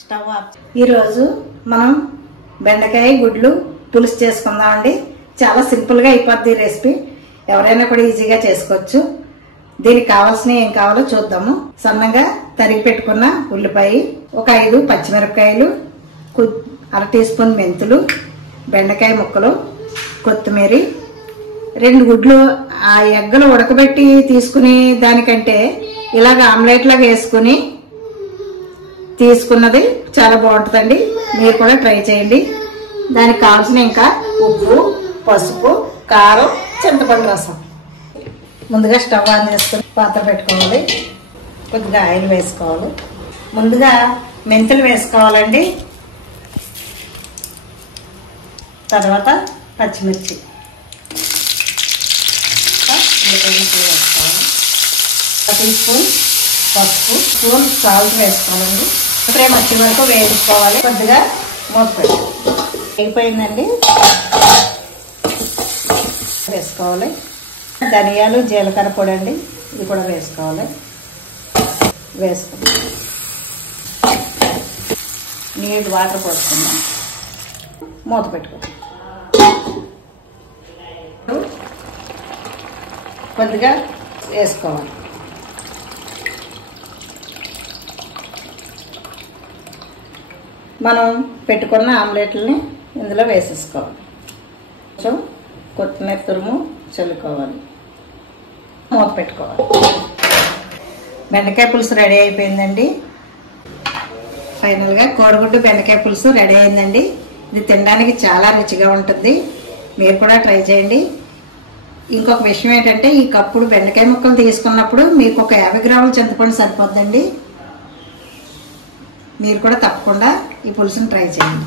Stove off. ఈరోజు మనం బెండకాయ గుడ్లు పులుసు చేసుకుందామండి. చాలా సింపుల్గా అయిపోద్ది రెసిపీ. ఎవరైనా కూడా ఈజీగా చేసుకోవచ్చు. దీనికి కావాల్సినవి ఏం కావాలో చూద్దాము. సన్నగా తరిగి పెట్టుకున్న ఉల్లిపాయ, ఒక 5 పచ్చిమిరపకాయలు, అర టీ స్పూన్ మెంతులు, బెండకాయ ముక్కలు, కొత్తిమీర, 2 గుడ్లు. ఆ ఎగ్గలు ఉడకబెట్టి తీసుకుని దానికంటే ఇలాగ ఆమ్లెట్ లాగా వేసుకుని తీసుకున్నది చాలా బాగుంటుందండి. మీరు కూడా ట్రై చేయండి. దానికి కావాల్సిన ఇంకా ఉప్పు, పసుపు, కారం, చింతపండు రసం. ముందుగా స్టవ్ ఆన్ చేసుకుని పాత్ర పెట్టుకోవాలి. కొద్దిగా ఆయిల్ వేసుకోవాలి. ముందుగా మెంతులు వేసుకోవాలండి. తర్వాత పచ్చిమిర్చి వేసుకోవాలి. 1 టీ స్పూన్ పసుపు, స్పూన్ సాల్ట్ వేసుకోవాలండి. ఫ్లేమ్ వచ్చే వరకు వేయించుకోవాలి. కొద్దిగా మూత పెట్టి వేగిపోయిందండి. వేసుకోవాలి. ధనియాలు, జీలకర్ర పొడి అండి, ఇది కూడా వేసుకోవాలి. వేసుకుందాం. నీళ్ళు వాటర్ పోసుకుందాం. మూత పెట్టుకోవాలి. కొద్దిగా వేసుకోవాలి. మనం పెట్టుకున్న ఆమ్లెట్లని ఇందులో వేసేసుకోవాలి. కొంచెం కొత్తిమీర తురుము చల్లుకోవాలి. మూత పెట్టుకోవాలి. బెండకాయ పులుసు రెడీ అయిపోయిందండి. ఫైనల్గా కోడిగుడ్డు బెండకాయ పులుసు రెడీ అయిందండి. ఇది తినడానికి చాలా రుచిగా ఉంటుంది. మీరు కూడా ట్రై చేయండి. ఇంకొక విషయం ఏంటంటే, ఈ కప్పుడు బెండకాయ ముక్కలు తీసుకున్నప్పుడు మీకు ఒక 50 గ్రాముల చింతపండు సరిపోద్దండి. మీరు కూడా తప్పకుండా ఈ పులుసుని ట్రై చేయండి.